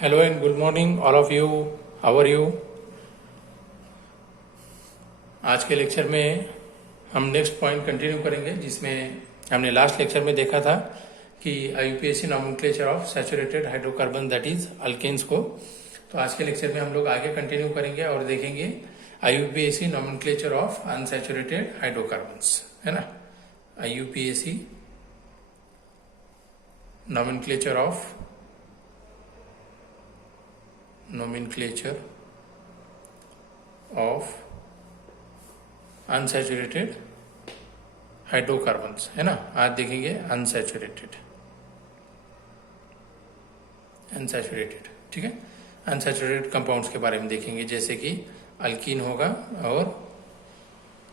Hello and good morning all of you. How are you? आज के lecture में हम नेक्स्ट पॉइंट कंटिन्यू करेंगे, जिसमें हमने लास्ट लेक्चर में देखा था कि IUPAC nomenclature of saturated hydrocarbon that is alkanes को। तो आज के लेक्चर में हम लोग आगे कंटिन्यू करेंगे और देखेंगे IUPAC nomenclature of unsaturated hydrocarbons, है ना। IUPAC nomenclature of unsaturated hydrocarbons, है ना। आज देखेंगे अनसैचुरेटेड, ठीक है। अनसैचुरेटेड कंपाउंड्स के बारे में देखेंगे, जैसे कि अल्कीन होगा और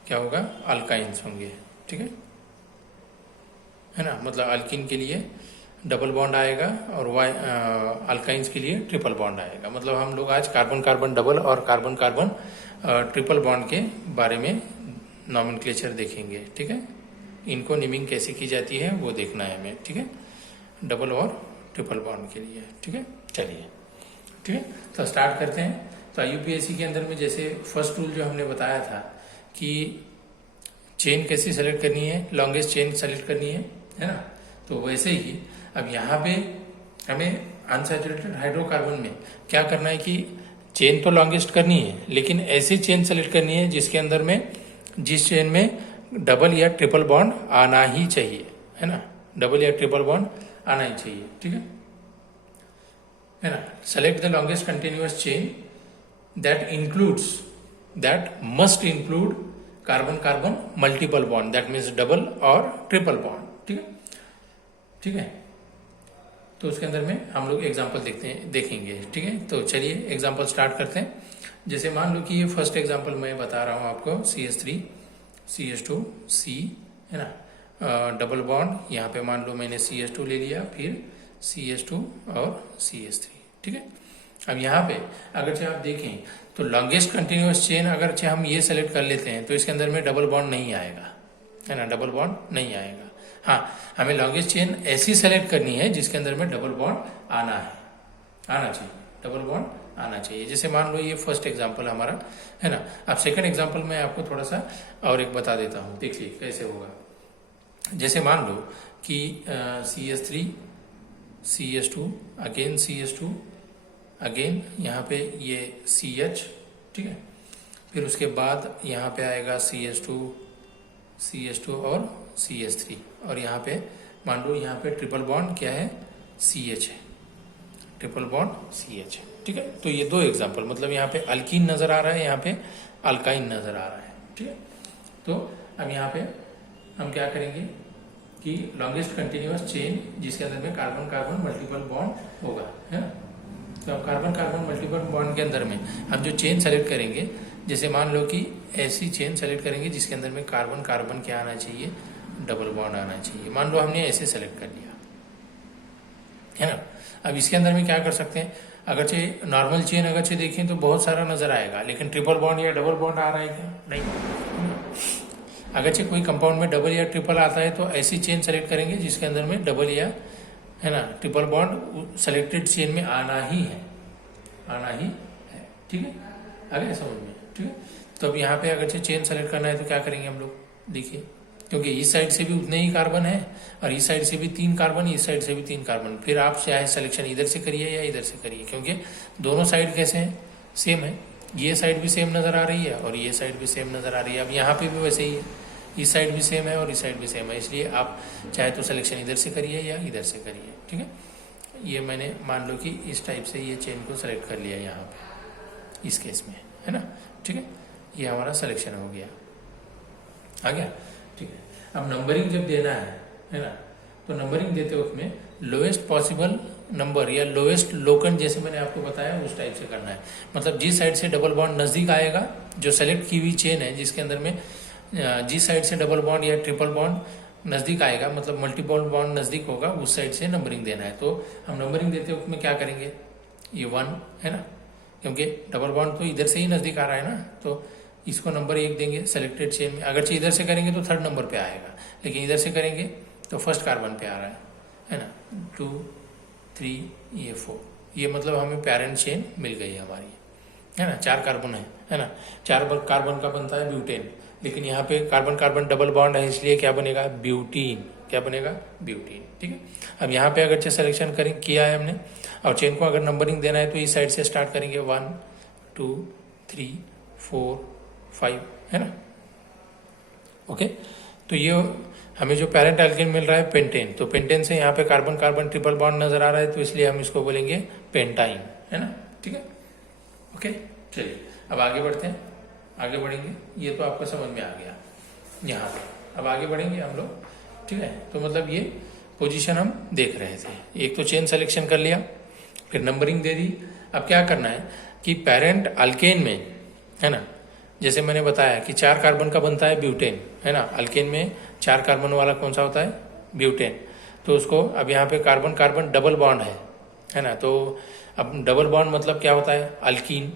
क्या होगा, अल्काइंस होंगे, ठीक है ना। मतलब अल्कीन के लिए डबल बॉन्ड आएगा और अल्काइंस के लिए ट्रिपल बॉन्ड आएगा। मतलब हम लोग आज कार्बन कार्बन डबल और कार्बन कार्बन ट्रिपल बॉन्ड के बारे में नॉमेनक्लेचर देखेंगे, ठीक है। इनको नेमिंग कैसे की जाती है वो देखना है हमें, ठीक है, डबल और ट्रिपल बॉन्ड के लिए, ठीक है। चलिए, ठीक है, तो स्टार्ट करते हैं। तो आईयूपीएसी के अंदर में जैसे फर्स्ट रूल जो हमने बताया था कि चेन कैसी सेलेक्ट करनी है, लॉन्गेस्ट चेन सेलेक्ट करनी है ना। तो वैसे ही अब यहाँ पे हमें अनसैचुरेटेड हाइड्रोकार्बन में क्या करना है कि चेन तो लॉन्गेस्ट करनी है, लेकिन ऐसी चेन सेलेक्ट करनी है जिस चेन में डबल या ट्रिपल बॉन्ड आना ही चाहिए, है ना। डबल या ट्रिपल बॉन्ड आना ही चाहिए, ठीक है ना। Select the longest continuous chain that must include carbon carbon multiple bond, that means double और ट्रिपल बॉन्ड, ठीक है। तो उसके अंदर में हम लोग एग्जांपल देखेंगे, ठीक है। तो चलिए एग्जांपल स्टार्ट करते हैं। जैसे मान लो कि ये फर्स्ट एग्जांपल मैं बता रहा हूँ आपको, CH3 CH2 C, है ना, डबल बॉन्ड। यहाँ पे मान लो मैंने CH2 ले लिया, फिर CH2 और CH3, ठीक है। अब यहाँ पे अगर आप देखें तो लॉन्गेस्ट कंटिन्यूअस चेन अगर हम ये सेलेक्ट कर लेते हैं तो इसके अंदर में डबल बॉन्ड नहीं आएगा, है ना, डबल बॉन्ड नहीं आएगा। हाँ, हमें लॉन्गेस्ट चेन ऐसी सेलेक्ट करनी है जिसके अंदर में डबल बॉन्ड आना चाहिए, डबल बॉन्ड आना चाहिए। जैसे मान लो ये फर्स्ट एग्जांपल हमारा, है ना। अब सेकंड एग्जांपल मैं आपको थोड़ा सा और एक बता देता हूँ, देखिए कैसे होगा। जैसे मान लो कि CH3 CH2 again CH2 again यहाँ पे ये CH, ठीक है। फिर उसके बाद यहाँ पे आएगा CH2 और CH3, और यहाँ पे मान लो यहाँ पे ट्रिपल बॉन्ड क्या है, CH है, ट्रिपल बॉन्ड CH है, ठीक है। तो ये दो एग्जांपल, मतलब यहाँ पे अल्कीन नजर आ रहा है, यहाँ पे अल्काइन नजर आ रहा है, ठीक है। तो अब यहाँ पे हम क्या करेंगे कि लॉन्गेस्ट कंटिन्यूअस चेन जिसके अंदर में कार्बन कार्बन मल्टीपल बॉन्ड होगा, है ना। तो अब कार्बन कार्बन मल्टीपल बॉन्ड के अंदर में हम जो चेन सेलेक्ट करेंगे, जैसे मान लो कि ऐसी चेन सेलेक्ट करेंगे जिसके अंदर में कार्बन कार्बन क्या आना चाहिए, डबल बॉन्ड आना चाहिए। मान लो हमने ऐसे सेलेक्ट कर लिया, है ना। अब इसके अंदर में क्या कर सकते हैं, अगरचे नॉर्मल चेन अगरचे देखें तो बहुत सारा नजर आएगा, लेकिन ट्रिपल बॉन्ड या डबल बॉन्ड आ रहा है क्या, नहीं। अगरचे कोई कंपाउंड में डबल या ट्रिपल आता है तो ऐसी चेन सेलेक्ट करेंगे जिसके अंदर में डबल या, है ना, ट्रिपल बॉन्ड सेलेक्टेड चेन में आना ही है, ठीक है। आगे समझ में, ठीक है। तो अब यहाँ पे अगर चेन सेलेक्ट करना है तो क्या करेंगे हम लोग, देखिए, क्योंकि इस साइड से भी उतने ही कार्बन है और इस साइड से भी 3 कार्बन, इस साइड से भी 3 कार्बन। फिर आप चाहे सिलेक्शन इधर से करिए या इधर से करिए, क्योंकि दोनों साइड कैसे हैं, सेम है। ये साइड भी सेम नजर आ रही है और ये साइड भी सेम नजर आ रही है। अब यहाँ पे भी वैसे ही है, इस साइड भी सेम है और इस साइड भी सेम है, इसलिए आप चाहे तो सिलेक्शन इधर से करिए या इधर से करिए, ठीक है। ये मैंने मान लो कि इस टाइप से ये चेन को सेलेक्ट कर लिया यहाँ पे, इस केस में, है ना, ठीक है। ये हमारा सिलेक्शन हो गया, आ गया, ठीक है। अब नंबरिंग जब देना है ना, तो नंबरिंग देते वक्त में लोएस्ट पॉसिबल नंबर या लोएस्ट लोकेंट, जैसे मैंने आपको बताया उस टाइप से करना है। मतलब जिस साइड से डबल बॉन्ड नजदीक आएगा, जो सेलेक्ट की हुई चेन है जिसके अंदर में जिस साइड से डबल बॉन्ड या ट्रिपल बॉन्ड नजदीक आएगा, मतलब मल्टीपल बॉन्ड नजदीक होगा, उस साइड से नंबरिंग देना है। तो हम नंबरिंग देते वक्त में क्या करेंगे, ये 1 है ना, क्योंकि डबल बॉन्ड तो इधर से ही नजदीक आ रहा है ना, तो इसको नंबर 1 देंगे सेलेक्टेड चेन में। अगर इधर से करेंगे तो थर्ड नंबर पे आएगा, लेकिन इधर से करेंगे तो फर्स्ट कार्बन पे आ रहा है ना। 2 3 ये 4, ये मतलब हमें पेरेंट चेन मिल गई हमारी, है ना। 4 कार्बन है ना। 4 कार्बन का बनता है ब्यूटेन, लेकिन यहाँ पे कार्बन कार्बन डबल बॉन्ड है, इसलिए क्या बनेगा, ब्यूटीन। क्या बनेगा, ब्यूटीन। ठीक है। अब यहाँ पे अगर सिलेक्शन करें किया है हमने, और चेन को अगर नंबरिंग देना है तो इस साइड से स्टार्ट करेंगे, 1 2 3 4 5, है ना। ओके, तो ये हमें जो पेरेंट एल्केन मिल रहा है पेंटेन, तो पेंटेन से यहाँ पे कार्बन कार्बन ट्रिपल बॉन्ड नजर आ रहा है, तो इसलिए हम इसको बोलेंगे पेंटाइन, है ना। ठीक है। ओके, चलिए अब आगे बढ़ते हैं, आगे बढ़ेंगे। ये तो आपको समझ में आ गया यहाँ पे। अब आगे बढ़ेंगे हम लोग, ठीक है। तो मतलब ये पोजीशन हम देख रहे थे। एक तो चेन सिलेक्शन कर लिया, फिर नंबरिंग दे दी। अब क्या करना है कि पेरेंट अल्केन में, है ना, जैसे मैंने बताया कि 4 कार्बन का बनता है ब्यूटेन, है ना। अल्केन में 4 कार्बन वाला कौन सा होता है, ब्यूटेन। तो उसको अब यहाँ पे कार्बन कार्बन डबल बॉन्ड है ना। तो अब डबल बॉन्ड मतलब क्या होता है, अल्कीन,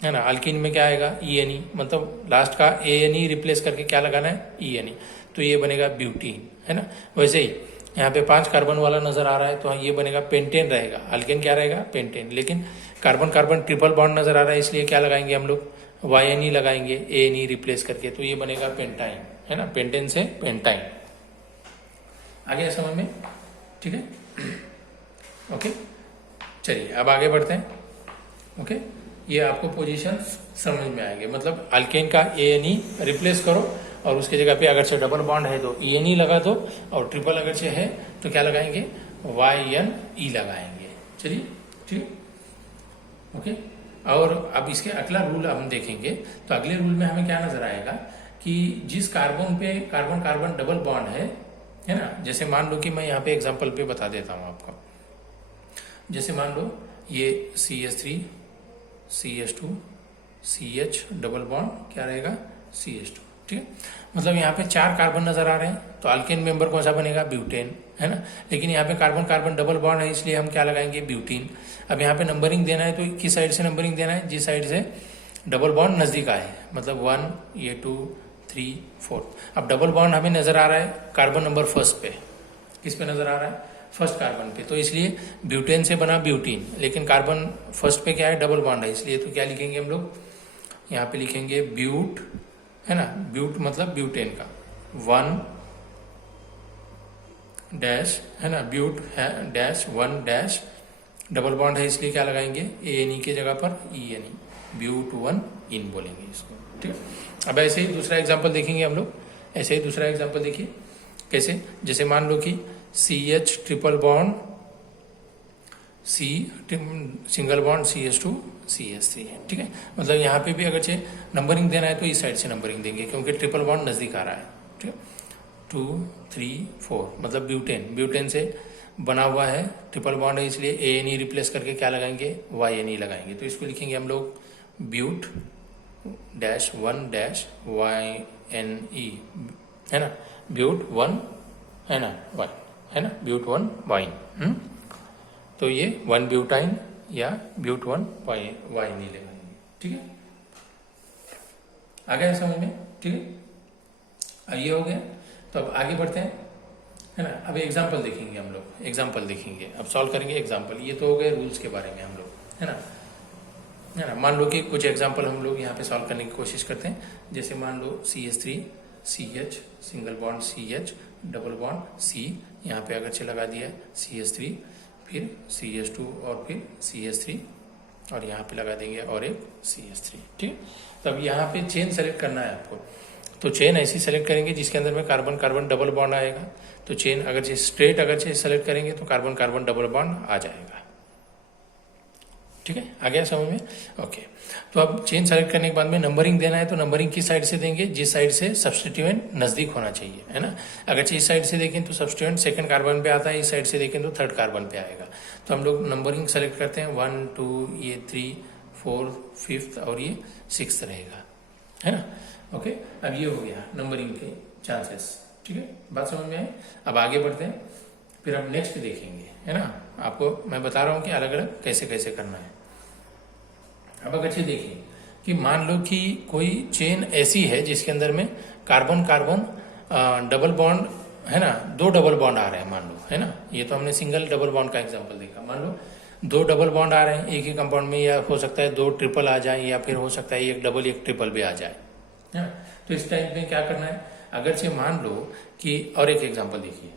है ना। अल्कीन में क्या आएगा, ENE, मतलब लास्ट का ANE रिप्लेस करके क्या लगाना है, ENE, तो ये बनेगा ब्यूटीन, है ना। वैसे ही यहाँ पे 5 कार्बन वाला नजर आ रहा है, तो ये बनेगा पेंटेन रहेगा। अल्केन क्या रहेगा, पेंटेन, लेकिन कार्बन कार्बन ट्रिपल बॉन्ड नजर आ रहा है, इसलिए क्या लगाएंगे हम लोग, YNE लगाएंगे, ANE रिप्लेस करके, तो ये बनेगा पेंटाइन, है ना। पेंटेन से पेंटाइन। आ गया समझ में, ठीक है। ओके, चलिए अब आगे बढ़ते हैं। ओके, ये आपको पोजीशन समझ में आएंगे। मतलब अल्केन का ANE रिप्लेस करो, और उसके जगह पे अगर से डबल बॉन्ड है तो ENE लगा दो, और ट्रिपल अगर से है तो क्या लगाएंगे, YNE लगाएंगे। चलिए, ठीक, ओके। और अब इसके अगला रूल हम देखेंगे, तो अगले रूल में हमें क्या नजर आएगा कि जिस कार्बन पे कार्बन कार्बन डबल बॉन्ड है ना। जैसे मान लो कि मैं यहाँ पे एग्जांपल पे बता देता हूँ आपको। जैसे मान लो ये CH3 CH2 CH double bond क्या रहेगा, CH2, ठीक है। मतलब यहाँ पे 4 कार्बन नजर आ रहे हैं, तो अल्केन मेंबर कौन सा बनेगा, ब्यूटेन, है ना। लेकिन यहाँ पे कार्बन कार्बन डबल बॉन्ड है, इसलिए हम क्या लगाएंगे, ब्यूटीन। अब यहाँ पे नंबरिंग देना है, तो किस साइड से नंबरिंग देना है, जिस साइड से डबल बॉन्ड नजदीक आए, मतलब 1, ये 2 3 4। अब डबल बॉन्ड हमें नजर आ रहा है कार्बन नंबर फर्स्ट पे, किस पे नजर आ रहा है, फर्स्ट कार्बन पे, तो इसलिए ब्यूटेन से बना ब्यूटीन, लेकिन कार्बन फर्स्ट पे क्या है, डबल बॉन्ड है, इसलिए तो क्या लिखेंगे हम लोग, यहाँ पे लिखेंगे ब्यूट, है ना। ब्यूट मतलब ब्यूटेन का 1 डैश, है ना, ब्यूट है डैश 1 डैश, डबल बॉन्ड है इसलिए क्या लगाएंगे, ANE की जगह पर ENE, ब्यूट 1 इन बोलेंगे इसको, ठीक है। अब ऐसे ही दूसरा एग्जांपल देखेंगे हम लोग। ऐसे ही दूसरा एग्जांपल देखिए कैसे, जैसे मान लो कि CH triple bond C single bond CH2 CH3 है, ठीक है। मतलब यहाँ पे भी अगर से नंबरिंग देना है तो इस साइड से नंबरिंग देंगे, क्योंकि ट्रिपल बॉन्ड नजदीक आ रहा है, ठीक है। 2 3 4 मतलब ब्यूटेन से बना हुआ है, ट्रिपल बॉन्ड है, इसलिए ANE रिप्लेस करके क्या लगाएंगे, YNE लगाएंगे। तो इसको लिखेंगे हम लोग ब्यूट डैश 1 डैश YNE, है ना, ब्यूट 1, है ना, Y, है ना, ब्यूट 1 वाइन। तो ये 1 ब्यूटाइन या ब्यूट 1 YNE लगाएंगे, ठीक है। आ गया समझ में, ठीक है। अब ये हो गया, तो अब आगे बढ़ते हैं, है ना। अब एग्जाम्पल देखेंगे हम लोग, एग्जाम्पल देखेंगे, अब सॉल्व करेंगे एग्जाम्पल। ये तो हो गए रूल्स के बारे में हम लोग, है ना। मान लो कि कुछ एग्जाम्पल हम लोग यहाँ पे सॉल्व करने की कोशिश करते हैं। जैसे मान लो CH3 CH single bond CH double bond C, यहाँ पे अगर से लगा दिया CH3, फिर CH2 और फिर CH3, और यहाँ पे लगा देंगे और एक CH3, ठीक। तब यहाँ पे चेन सेलेक्ट करना है आपको, तो चेन ऐसी सेलेक्ट करेंगे जिसके अंदर में कार्बन कार्बन डबल बॉन्ड आएगा। तो चेन अगर से स्ट्रेट अगर से सेलेक्ट करेंगे तो कार्बन कार्बन डबल बॉन्ड आ जाएगा, ठीक है। आ गया समझ में, ओके। तो अब चेन सेलेक्ट करने के बाद में नंबरिंग देना है, तो नंबरिंग किस साइड से देंगे, जिस साइड से सब्स्टिट्यूएंट नजदीक होना चाहिए, है ना। अगर इस साइड से देखें तो सब्स्टिट्यूएंट सेकंड कार्बन पे आता है, इस साइड से देखें तो थर्ड कार्बन पे आएगा। तो हम लोग नंबरिंग सेलेक्ट करते हैं, 1 2, ये 3 4 5 और ये 6 रहेगा, है ना। ओके, अब ये हो गया नंबरिंग के चांसेस, ठीक है। बात समझ में आई। अब आगे बढ़ते हैं, फिर हम नेक्स्ट देखेंगे, है ना। आपको मैं बता रहा हूँ कि अलग अलग कैसे कैसे करना है। अब अगर अच्छे देखिए कि मान लो कि कोई चेन ऐसी है जिसके अंदर में कार्बन कार्बन डबल बॉन्ड, है ना, 2 डबल बॉन्ड आ रहे हैं मान लो, है ना। ये तो हमने सिंगल डबल बॉन्ड का एग्जांपल देखा। मान लो दो डबल बॉन्ड आ रहे हैं एक ही कंपाउंड में, या हो सकता है दो ट्रिपल आ जाए, या फिर हो सकता है एक डबल एक ट्रिपल भी आ जाए, है ना। तो इस टाइप में क्या करना है, अगर से मान लो कि, और एक एग्जांपल देखिए,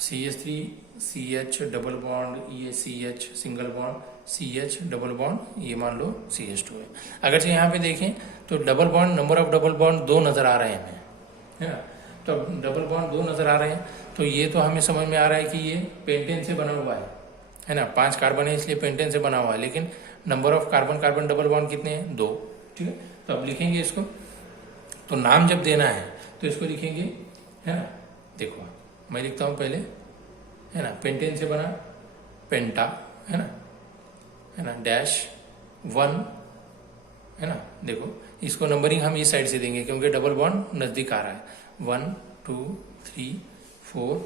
CH3 CH डबल बॉन्ड, ये CH single bond, CH double bond, ये मान लो CH2 है। अगर से यहाँ पे देखें तो double bond, number of double bond 2 नजर आ रहे हैं हमें, है ना। तो डबल बॉन्ड 2 नजर आ रहे हैं, तो ये तो हमें समझ में आ रहा है कि ये पेंटेन से बना हुआ है ना। 5 कार्बन है इसलिए पेंटेन से बना हुआ है, लेकिन number of carbon carbon double bond कितने हैं, 2, ठीक है। तो अब लिखेंगे इसको, तो नाम जब देना है तो इसको लिखेंगे, है ना। देखो मैं लिखता हूं पहले, है ना, पेंटेन से बना पेंटा, है ना, डैश 1, है ना। देखो इसको नंबरिंग हम इस साइड से देंगे क्योंकि डबल बॉन्ड नजदीक आ रहा है, 1 2 3 4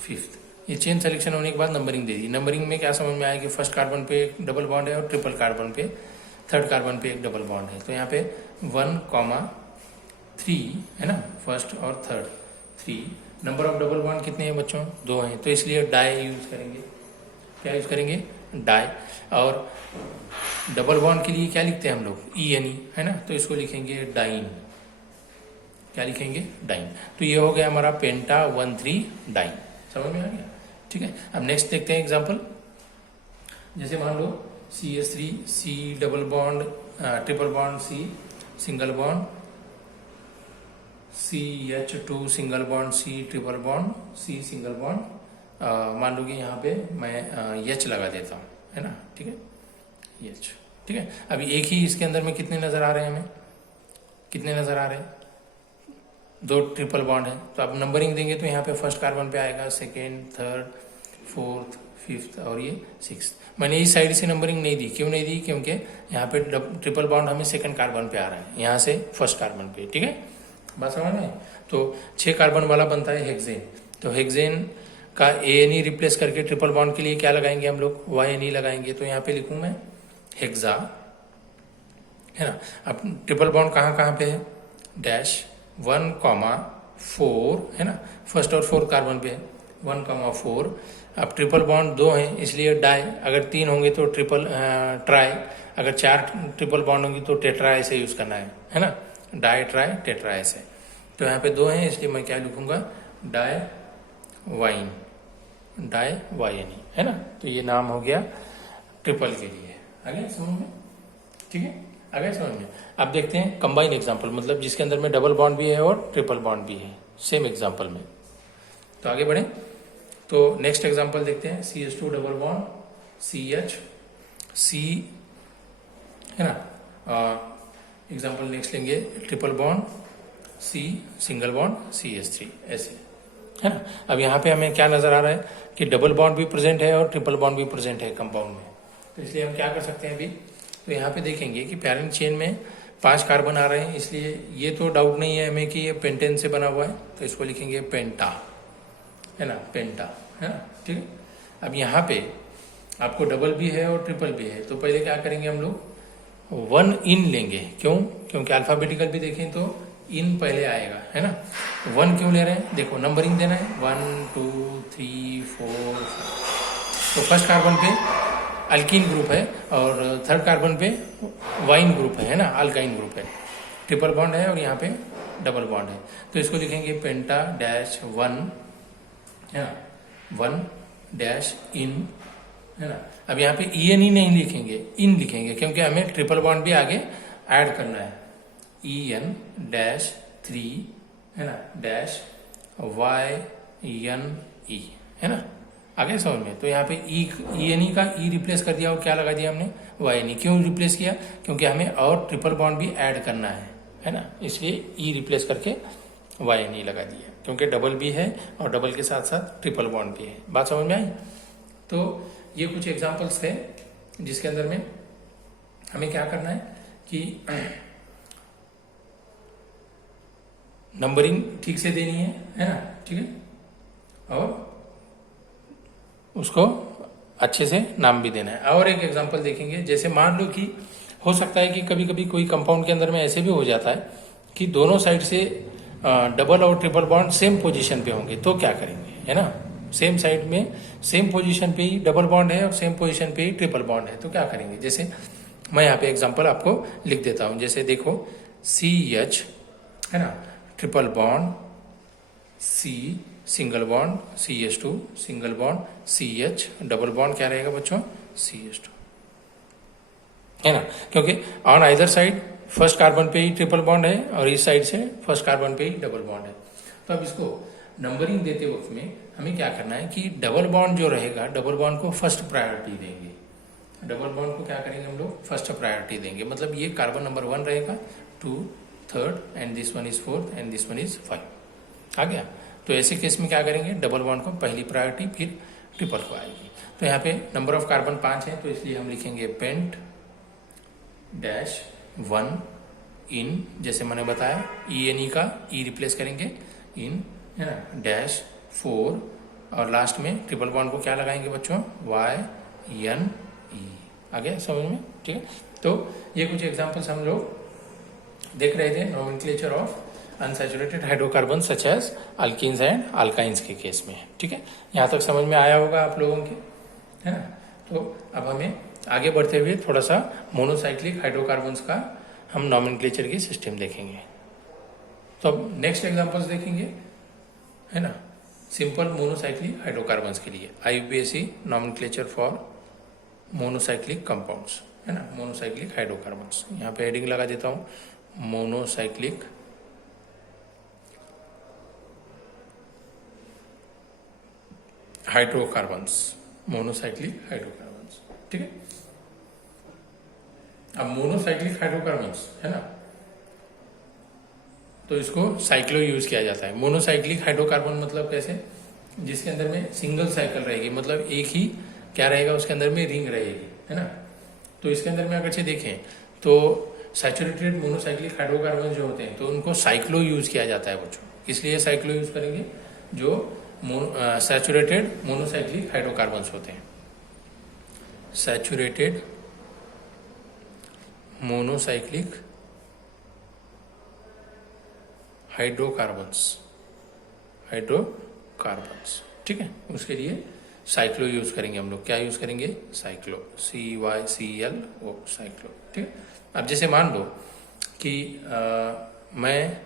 5। ये चेन सिलेक्शन होने के बाद नंबरिंग दे दी। नंबरिंग में क्या समझ में आया कि फर्स्ट कार्बन पे एक डबल बॉन्ड है और ट्रिपल कार्बन पे, थर्ड कार्बन पे एक डबल बॉन्ड है। तो यहाँ पे 1,3, है ना, फर्स्ट और third 3। Number of double bond कितने हैं बच्चों, 2 हैं, तो इसलिए डाई यूज करेंगे। क्या यूज करेंगे, डाई। और डबल बॉन्ड के लिए क्या लिखते हैं हम लोग, ENE, है ना, तो इसको लिखेंगे डाइन। क्या लिखेंगे, डाइन। तो ये हो गया हमारा पेंटा 1,3 डाइन। समझ में आ गया, ठीक है। अब नेक्स्ट देखते हैं एग्जांपल। जैसे मान लो CH3 C double bond triple bond C single bond, CH2 single bond C triple bond C single bond, मान लो कि यहाँ पे मैं H लगा देता हूँ, है ना, ठीक है, H, ठीक है। अभी एक ही इसके अंदर में कितने नजर आ रहे हैं हमें, कितने नजर आ रहे हैं, 2 ट्रिपल बॉन्ड है। तो आप नंबरिंग देंगे तो यहाँ पे फर्स्ट कार्बन पे आएगा, सेकेंड, थर्ड, फोर्थ, फिफ्थ और ये 6। मैंने इस साइड से नंबरिंग नहीं दी, क्यों नहीं दी, क्योंकि यहाँ पे ट्रिपल बॉन्ड हमें सेकंड कार्बन पे आ रहा है, यहाँ से फर्स्ट कार्बन पे, ठीक है, बात समझ में। तो 6 कार्बन वाला बनता है हेक्सेन। तो हेक्सेन का ANE रिप्लेस करके ट्रिपल बॉन्ड के लिए क्या लगाएंगे हम लोग, YNE लगाएंगे। तो यहाँ पे लिखूं मैं हेक्सा, है ना। अब ट्रिपल बॉन्ड कहाँ कहाँ पे है, डैश 1,4, है ना, फर्स्ट और फोर्थ कार्बन पे है, 1,4। अब ट्रिपल बॉन्ड 2 हैं इसलिए डाई, अगर 3 होंगे तो ट्रिपल ट्राई, अगर 4 ट्रिपल बॉन्ड होंगी तो टेट्रा ऐसे यूज करना है ना, डाई ट्राई टेट्रा ऐसे। तो यहाँ पे 2 हैं इसलिए मैं क्या लिखूंगा, डाई वाइन, डाई YNE, है ना। तो ये नाम हो गया ट्रिपल के लिए। आगे समझ में, ठीक है, आगे समझ में। अब देखते हैं कंबाइन एग्जांपल, मतलब जिसके अंदर में डबल बॉन्ड भी है और ट्रिपल बॉन्ड भी है सेम एग्जांपल में। तो आगे बढ़े, तो नेक्स्ट एग्जांपल देखते हैं, CH2 double bond CH C, है ना। एग्जांपल नेक्स्ट लेंगे triple bond C single bond CH3 ऐसे, है ना। अब यहाँ पे हमें क्या नजर आ रहा है कि डबल बॉन्ड भी प्रेजेंट है और ट्रिपल बॉन्ड भी प्रेजेंट है कंपाउंड में। तो इसलिए हम क्या कर सकते हैं अभी, तो यहाँ पे देखेंगे कि पैरेंट चेन में 5 कार्बन आ रहे हैं, इसलिए ये तो डाउट नहीं है हमें कि ये पेंटेन से बना हुआ है, तो इसको लिखेंगे पेंटा, है ना, पेंटा, है ना, ठीक है। अब यहाँ पे आपको डबल भी है और ट्रिपल भी है, तो पहले क्या करेंगे हम लोग 1 इन लेंगे। क्यों, क्योंकि अल्फाबेटिकल भी देखें तो इन पहले आएगा, है ना। 1 क्यों ले रहे हैं, देखो नंबरिंग देना है, 1 2 3 4। तो फर्स्ट कार्बन पे अल्कीन ग्रुप है और थर्ड कार्बन पे वाइन ग्रुप है ना, अल्काइन ग्रुप है, ट्रिपल बॉन्ड है और यहाँ पे डबल बॉन्ड है। तो इसको लिखेंगे पेंटा डैश 1, है ना, 1 डैश इन, है ना। अब यहाँ पे ENE नहीं लिखेंगे, इन लिखेंगे, क्योंकि हमें ट्रिपल बॉन्ड भी आगे ऐड करना है। EN डैश 3, है ना, डैश YNE, है ना, आगे समझ में। तो यहाँ पे ENE का E रिप्लेस कर दिया और क्या लगा दिया हमने, YNE। क्यों रिप्लेस किया, क्योंकि हमें और ट्रिपल बॉन्ड भी ऐड करना है ना, इसलिए E रिप्लेस करके YNE लगा दिया, क्योंकि डबल भी है और डबल के साथ साथ ट्रिपल बॉन्ड भी है। बात समझ में आई। तो ये कुछ एग्जांपल्स थे जिसके अंदर में हमें क्या करना है कि नंबरिंग ठीक से देनी है ना, ठीक है, और उसको अच्छे से नाम भी देना है। और एक एग्जांपल देखेंगे, जैसे मान लो कि हो सकता है कि कभी कभी कोई कंपाउंड के अंदर में ऐसे भी हो जाता है कि दोनों साइड से डबल और ट्रिपल बॉन्ड सेम पोजीशन पे होंगे, तो क्या करेंगे, है ना, सेम साइड में सेम पोजीशन पे ही डबल बॉन्ड है और सेम पोजीशन पे ही ट्रिपल बॉन्ड है, तो क्या करेंगे? जैसे मैं यहाँ पे एग्जांपल आपको लिख देता हूँ। जैसे देखो CH है ना, triple bond, C single bond, CH2 single bond, CH double bond, क्या रहेगा बच्चों? CH2 है ना, क्योंकि on either side first carbon पे ही ट्रिपल बॉन्ड है और इस साइड से फर्स्ट कार्बन पे ही डबल बॉन्ड है। तो अब इसको नंबरिंग देते वक्त में हमें क्या करना है कि डबल बॉन्ड जो रहेगा, डबल बॉन्ड को फर्स्ट प्रायोरिटी देंगे। डबल बॉन्ड को क्या करेंगे हम लोग? फर्स्ट प्रायोरिटी देंगे। मतलब ये कार्बन नंबर 1 रहेगा, 2 3rd and this one is 4th and this one is 5। आ गया? तो ऐसे केस में क्या करेंगे? डबल बॉन्ड को पहली प्रायोरिटी, फिर ट्रिपल को आएगी। तो यहाँ पे नंबर ऑफ कार्बन 5 है, तो इसलिए हम लिखेंगे पेंट डैश 1 इन, जैसे मैंने बताया ENE का E रिप्लेस करेंगे इन, है ना, डैश 4 और लास्ट में ट्रिपल बॉन्ड को क्या लगाएंगे बच्चों? YNE। आ गया समझ में? ठीक है, तो ये कुछ एग्जांपल्स हम लोग देख रहे थे nomenclature of unsaturated hydrocarbon such as alkenes and alkynes के केस में। ठीक है, यहाँ तक समझ में आया होगा आप लोगों के, है ना? तो अब हमें आगे बढ़ते हुए थोड़ा सा मोनोसाइक्लिक हाइड्रोकार्बन्स का हम नोमेनक्लेचर की सिस्टम देखेंगे। तो अब नेक्स्ट एग्जांपल्स देखेंगे, है ना, सिंपल मोनोसाइक्लिक हाइड्रोकार्बन्स के लिए IUPAC nomenclature for monocyclic compounds, है ना, मोनोसाइक्लिक हाइड्रोकार्बन्स। यहाँ पे हेडिंग लगा देता हूँ, मोनोसाइक्लिक हाइड्रोकार्बन्स, मोनोसाइक्लिक हाइड्रोकार्बन्स। ठीक है, अब मोनोसाइक्लिक हाइड्रोकार्बन्स है ना, तो इसको साइक्लो यूज किया जाता है। मोनोसाइक्लिक हाइड्रोकार्बन मतलब कैसे? जिसके अंदर में सिंगल साइकिल रहेगी, मतलब एक ही क्या रहेगा उसके अंदर में रिंग रहेगी, है ना। तो इसके अंदर में अगर से देखें तो सैचुरेटेड मोनोसाइक्लिक हाइड्रोकार्बन जो होते हैं तो उनको साइक्लो यूज किया जाता है बच्चों। इसलिए साइक्लो यूज करेंगे जो सैचुरेटेड मोनोसाइक्लिक हाइड्रोकार्बन्स होते हैं। सैचुरेटेड मोनोसाइक्लिक हाइड्रोकार्बन्स, ठीक है, उसके लिए साइक्लो यूज करेंगे हम लोग। क्या यूज करेंगे? Cyclo, CYCLO, cyclo. ठीक है, अब जैसे मान लो कि मैं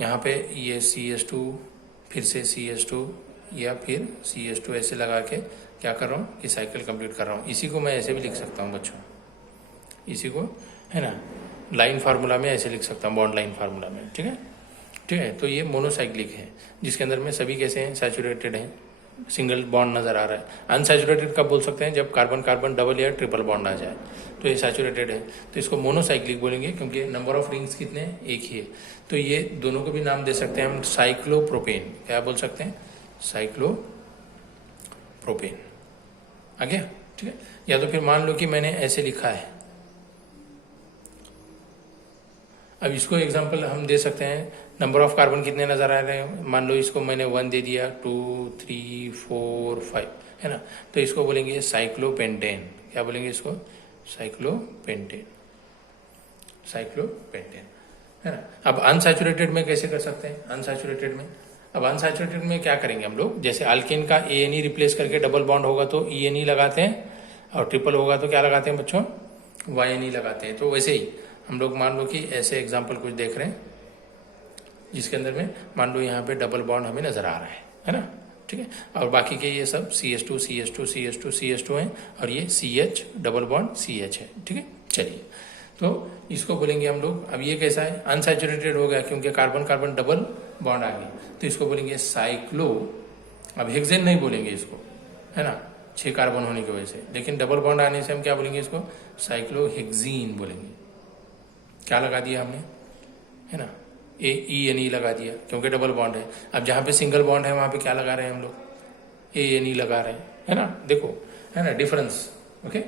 यहाँ पे ये CH2 फिर से CH2 या फिर CH2 ऐसे लगा के क्या कर रहा हूँ कि साइकिल कंप्लीट कर रहा हूँ। इसी को मैं ऐसे भी लिख सकता हूँ बच्चों, इसी को, है ना, लाइन फार्मूला में ऐसे लिख सकता हूँ, बॉन्ड लाइन फार्मूला में। ठीक है, ठीक है, तो ये मोनोसाइक्लिक है जिसके अंदर में सभी कैसे हैं? सैचुरेटेड हैं, सिंगल बॉन्ड नजर आ रहा है। अनसैचुरेटेड कब बोल सकते हैं? जब कार्बन कार्बन डबल या ट्रिपल बॉन्ड आ जाए, तो ये सैचुरेटेड है, तो इसको मोनोसाइक्लिक बोलेंगे क्योंकि नंबर ऑफ रिंग्स कितने हैं? एक ही है। तो ये दोनों को भी नाम दे सकते हैं हम साइक्लोप्रोपेन। क्या बोल सकते हैं? साइक्लोप्रोपेन। आ गया? ठीक है, या तो फिर मान लो कि मैंने ऐसे लिखा है, अब इसको एग्जांपल हम दे सकते हैं। नंबर ऑफ कार्बन कितने नजर आ रहे हैं? मान लो इसको मैंने 1 दे दिया, 2 3 4 5, है ना, तो इसको बोलेंगे साइक्लोपेंटेन। क्या बोलेंगे इसको? साइक्लोपेंटेन, साइक्लोपेंटेन, है ना। अब अनसैचुरेटेड में कैसे कर सकते हैं? अनसैचुरेटेड में, अब अनसैचुरेटेड में क्या करेंगे हम लोग? जैसे अल्केन का ANE रिप्लेस करके डबल बॉन्ड होगा तो ENE लगाते हैं, और ट्रिपल होगा तो क्या लगाते हैं बच्चों? YNE लगाते हैं। तो वैसे ही हम लोग मान लो कि ऐसे एग्जाम्पल कुछ देख रहे हैं जिसके अंदर में मान लो यहाँ पे डबल बॉन्ड हमें नजर आ रहा है ना, ठीक है, और बाकी के ये सब CH2 CH2 CH2 CH2 हैं, और ये CH डबल बॉन्ड CH है। ठीक है, चलिए, तो इसको बोलेंगे हम लोग, अब ये कैसा है? अनसैचुरेटेड हो गया क्योंकि कार्बन कार्बन डबल बॉन्ड आ गया, तो इसको बोलेंगे साइक्लो। अब हेक्सेन नहीं बोलेंगे इसको, है ना, 6 कार्बन होने की वजह से, लेकिन डबल बॉन्ड आने से हम क्या बोलेंगे इसको? साइक्लोहेक्सीन बोलेंगे। क्या लगा दिया हमने, है ना, ENE लगा दिया क्योंकि डबल बॉन्ड है। अब जहाँ पे सिंगल बॉन्ड है वहाँ पे क्या लगा रहे हैं हम लोग? ANE लगा रहे हैं, है ना, देखो, है ना डिफरेंस। ओके,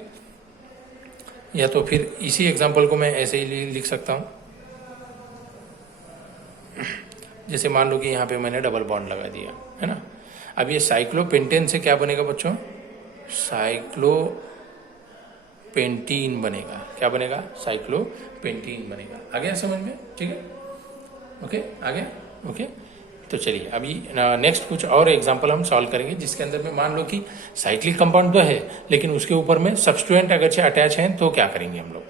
या तो फिर इसी एग्जांपल को मैं ऐसे ही लिख सकता हूँ, जैसे मान लो कि यहाँ पे मैंने डबल बॉन्ड लगा दिया, है ना। अब ये साइक्लोपेंटेन से क्या बनेगा बच्चों? साइक्लोपेंटीन बनेगा। क्या बनेगा? साइक्लोपेंटीन बनेगा। आ गया समझ में? ठीक है, ओके, आ गया, ओके। तो चलिए अभी नेक्स्ट कुछ और एग्जांपल हम सॉल्व करेंगे, जिसके अंदर में मान लो कि साइक्लिक कंपाउंड तो है लेकिन उसके ऊपर में सब्स्टिट्यूएंट अगरचे अटैच हैं तो क्या करेंगे हम लोग,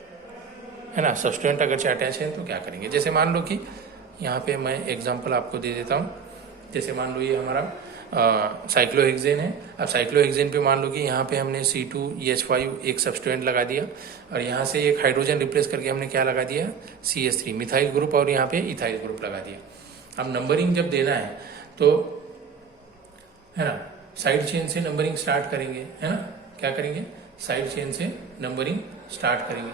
है ना। सब्स्टिट्यूएंट अगरचे अटैच हैं तो क्या करेंगे। जैसे मान लो कि यहाँ पे मैं एग्जाम्पल आपको दे देता हूँ। जैसे मान लो ये हमारा साइक्लोहेक्सेन है। अब साइक्लोहेक्सेन पे मान लो कि यहाँ पे हमने C2H5 एक सब्स्टिट्यूएंट लगा दिया और यहाँ से एक हाइड्रोजन रिप्लेस करके हमने क्या लगा दिया, CH3 मिथाइल ग्रुप, और यहाँ पे इथाइल ग्रुप लगा दिया। अब नंबरिंग जब देना है तो, है ना, साइड चेन से नंबरिंग स्टार्ट करेंगे, है ना। क्या करेंगे, साइड चेन से नंबरिंग स्टार्ट करेंगे।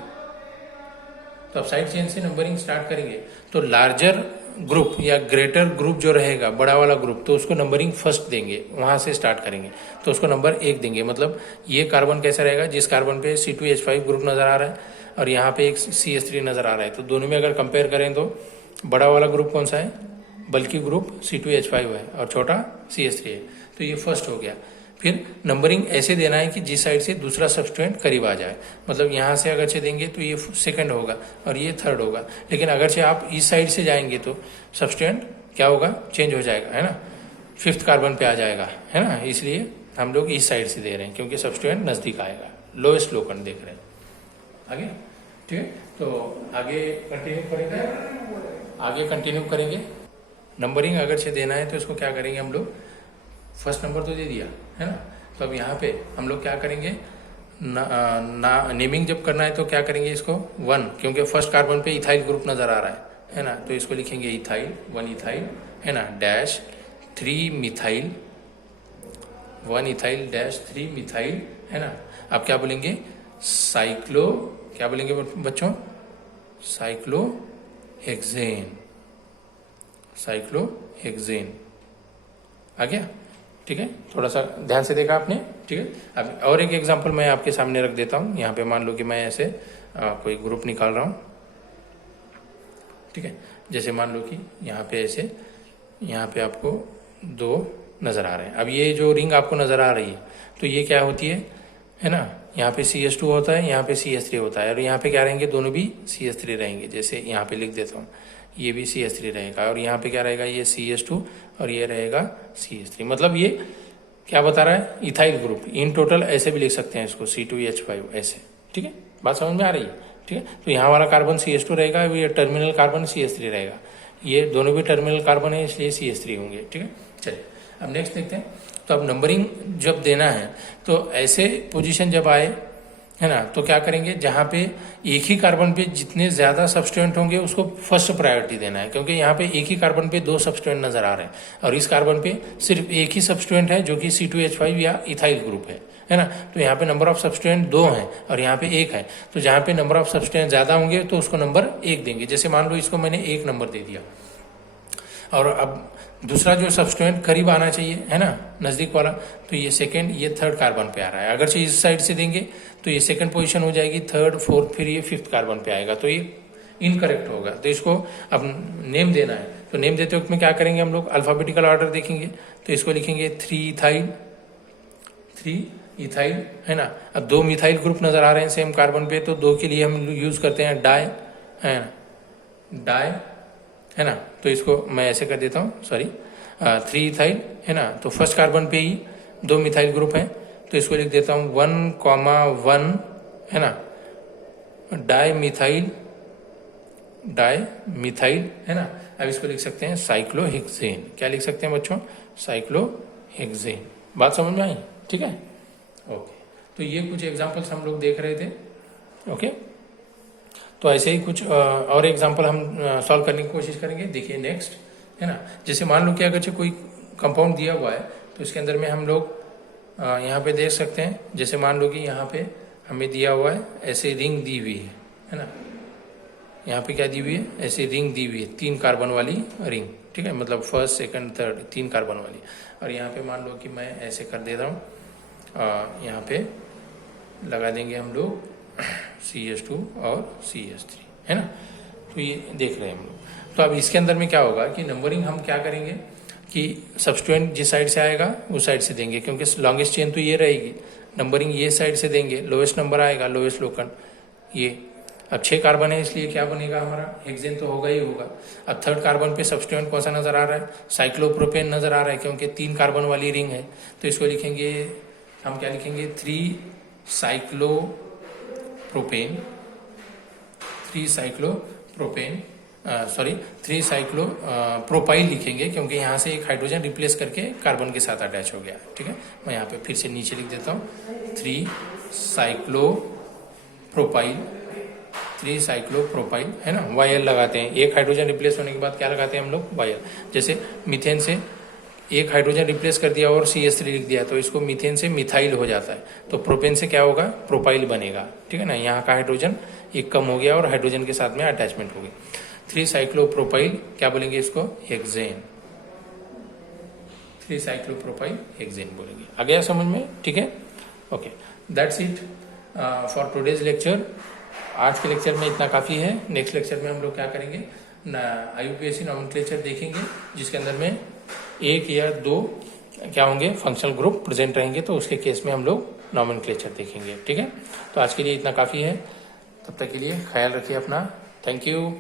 तो अब साइड चेन से नंबरिंग स्टार्ट करेंगे तो लार्जर ग्रुप या ग्रेटर ग्रुप जो रहेगा, बड़ा वाला ग्रुप, तो उसको नंबरिंग फर्स्ट देंगे, वहां से स्टार्ट करेंगे तो उसको नंबर 1 देंगे। मतलब ये कार्बन कैसा रहेगा, जिस कार्बन पे C2H5 ग्रुप नजर आ रहा है और यहाँ पे एक CH3 नजर आ रहा है, तो दोनों में अगर कंपेयर करें तो बड़ा वाला ग्रुप कौन सा है, बल्कि ग्रुप C2H5 है और छोटा CH3 है, तो ये फर्स्ट हो गया। फिर नंबरिंग ऐसे देना है कि जिस साइड से दूसरा सब्स्टिट्यूएंट करीब आ जाए, मतलब यहाँ से अगरचे देंगे तो ये सेकंड होगा और ये थर्ड होगा, लेकिन अगरचे आप इस साइड से जाएंगे तो सब्स्टिट्यूएंट क्या होगा, चेंज हो जाएगा, है ना, 5th कार्बन पे आ जाएगा, है ना। इसलिए हम लोग इस साइड से दे रहे हैं क्योंकि सब्स्टिट्यूएंट नजदीक आएगा, लोएस्ट लोकन देख रहे हैं। आगे ठीक है, तो आगे कंटिन्यू करेंगे। नंबरिंग अगरचे देना है तो इसको क्या करेंगे हम लोग, फर्स्ट नंबर तो दे दिया, है ना। तो अब यहाँ पे हम लोग क्या करेंगे, नेमिंग जब करना है तो क्या करेंगे, इसको 1, क्योंकि फर्स्ट कार्बन पे इथाइल ग्रुप नजर आ रहा है ना, तो इसको लिखेंगे इथाइल, 1 इथाइल, है ना, dash 3 methyl, 1 ethyl dash 3 methyl, है ना। अब क्या बोलेंगे, साइक्लो, क्या बोलेंगे बच्चों, साइक्लोहेक्सेन, साइक्लोहेक्सेन आ गया, ठीक है। थोड़ा सा ध्यान से देखा आपने, ठीक है। अब और एक एग्जांपल मैं आपके सामने रख देता हूं। यहाँ पे मान लो कि मैं ऐसे कोई ग्रुप निकाल रहा हूं, ठीक है। जैसे मान लो कि यहाँ पे ऐसे, यहाँ पे आपको 2 नजर आ रहे हैं। अब ये जो रिंग आपको नजर आ रही है तो ये क्या होती है ना, यहाँ पे CH2 होता है, यहाँ पे CH3 होता है और यहाँ पे क्या रहेंगे, दोनों भी CH3 रहेंगे। जैसे यहाँ पे लिख देता हूँ, ये भी CH3 रहेगा और यहाँ पे क्या रहेगा, ये CH2 और ये रहेगा CH3। मतलब ये क्या बता रहा है, इथाइल ग्रुप। इन टोटल ऐसे भी लिख सकते हैं इसको, C2H5 ऐसे, ठीक है। बात समझ में आ रही है, ठीक है। तो यहाँ वाला कार्बन CH2 रहेगा, ये टर्मिनल कार्बन CH3 रहेगा, ये दोनों भी टर्मिनल कार्बन है इसलिए CH3 होंगे, ठीक है। चलिए अब नेक्स्ट देखते हैं। तो अब नंबरिंग जब देना है तो ऐसे पोजीशन जब आए, है ना, तो क्या करेंगे, जहां पे एक ही कार्बन पे जितने ज्यादा सब्स्टिट्यूएंट होंगे उसको फर्स्ट प्रायोरिटी देना है, क्योंकि यहाँ पे एक ही कार्बन पे 2 सब्स्टिट्यूएंट नजर आ रहे हैं और इस कार्बन पे सिर्फ एक ही सब्स्टिट्यूएंट है जो कि C2H5 या इथाइल ग्रुप है ना। तो यहाँ पे नंबर ऑफ सब्स्टिट्यूएंट 2 हैं और यहाँ पे 1 है, तो जहाँ पे नंबर ऑफ सब्स्टिट्यूएंट ज्यादा होंगे तो उसको नंबर 1 देंगे। जैसे मान लो इसको मैंने 1 नंबर दे दिया और अब दूसरा जो सब्स्टिट्यूएंट करीब आना चाहिए, है ना, नजदीक वाला, तो ये सेकंड, ये थर्ड कार्बन पे आ रहा है। अगर इस साइड से देंगे तो ये सेकंड पोजीशन हो जाएगी, थर्ड, फोर्थ, फिर ये 5th कार्बन पे आएगा, तो ये इनकरेक्ट होगा। तो इसको अब नेम देना है, तो नेम देते वक्त में क्या करेंगे हम लोग, अल्फाबेटिकल ऑर्डर देखेंगे। तो इसको लिखेंगे 3 इथाइल, है ना। अब 2 मिथाइल ग्रुप नजर आ रहे हैं सेम कार्बन पे, तो 2 के लिए हम यूज करते हैं डाई, है ना, डाई, है ना। तो इसको मैं ऐसे कर देता हूँ, सॉरी, 3 इथाइल, है ना। तो फर्स्ट कार्बन पे ही 2 मिथाइल ग्रुप है, तो इसको लिख देता हूँ 1,1, है ना, डाई मिथाइल, है ना। अब इसको लिख सकते हैं साइक्लोहेक्सेन। क्या लिख सकते हैं बच्चों, साइक्लोहेक्सेन। बात समझ में आई, ठीक है, ओके। तो ये कुछ एग्जांपल्स हम लोग देख रहे थे, ओके। तो ऐसे ही कुछ और एग्जांपल हम सॉल्व करने की कोशिश करेंगे। देखिए नेक्स्ट, है ना। जैसे मान लो कि अगर कोई कंपाउंड दिया हुआ है तो इसके अंदर में हम लोग यहाँ पे देख सकते हैं। जैसे मान लो कि यहाँ पे हमें दिया हुआ है, ऐसे रिंग दी हुई है ना। यहाँ पे क्या दी हुई है, ऐसे रिंग दी हुई है, 3 कार्बन वाली रिंग, ठीक है, मतलब फर्स्ट, सेकंड, थर्ड, 3 कार्बन वाली। और यहाँ पे मान लो कि मैं ऐसे कर दे रहा हूँ, यहाँ पे लगा देंगे हम लोग CH2 और CH3, है ना। तो ये देख रहे हैं हम लोग। तो अब इसके अंदर में क्या होगा कि नंबरिंग हम क्या करेंगे कि सब्स्टिट्यूएंट जिस साइड से आएगा उस साइड से देंगे, क्योंकि लॉन्गेस्ट चेन तो ये रहेगी। नंबरिंग ये साइड से देंगे, लोएस्ट नंबर आएगा, लोएस्ट लोकन ये, अब 6 कार्बन है इसलिए क्या बनेगा हमारा, हेक्सेन तो होगा ही होगा। अब थर्ड कार्बन पे सब्स्टिट्यूएंट कौन सा नजर आ रहा है, साइक्लोप्रोपेन नजर आ रहा है, क्योंकि 3 कार्बन वाली रिंग है। तो इसको लिखेंगे हम, क्या लिखेंगे, 3 साइक्लोप्रोपेन, 3 साइक्लोप्रोपाइल लिखेंगे, क्योंकि यहाँ से एक हाइड्रोजन रिप्लेस करके कार्बन के साथ अटैच हो गया। ठीक है, मैं यहाँ पे फिर से नीचे लिख देता हूँ, 3 साइक्लोप्रोपाइल, 3 साइक्लोप्रोपाइल, है ना। वायल लगाते हैं, एक हाइड्रोजन रिप्लेस होने के बाद क्या लगाते हैं हम लोग, वायल। जैसे मीथेन से एक हाइड्रोजन रिप्लेस कर दिया और CH3 लिख दिया, तो इसको मीथेन से मिथाइल हो जाता है, तो प्रोपेन से क्या होगा, प्रोपाइल बनेगा। ठीक है ना, यहाँ का हाइड्रोजन एक कम हो गया और हाइड्रोजन के साथ में अटैचमेंट हो गई। 3 साइक्लोप्रोपाइल क्या बोलेंगे इसको, हेक्सेन, 3 साइक्लोप्रोपाइल हेक्सेन बोलेंगे। आ गया समझ में, ठीक है, okay, that's it for today's lecture. आज के लेक्चर में इतना काफी है। नेक्स्ट लेक्चर में हम लोग क्या करेंगे, IUPAC नॉमेनक्लेचर देखेंगे, जिसके अंदर में 1 या 2 क्या होंगे, फंक्शनल ग्रुप प्रेजेंट रहेंगे, तो उसके केस में हम लोग नॉमेनक्लेचर देखेंगे। ठीक है, तो आज के लिए इतना काफी है, तब तक के लिए ख्याल रखिए अपना, थैंक यू।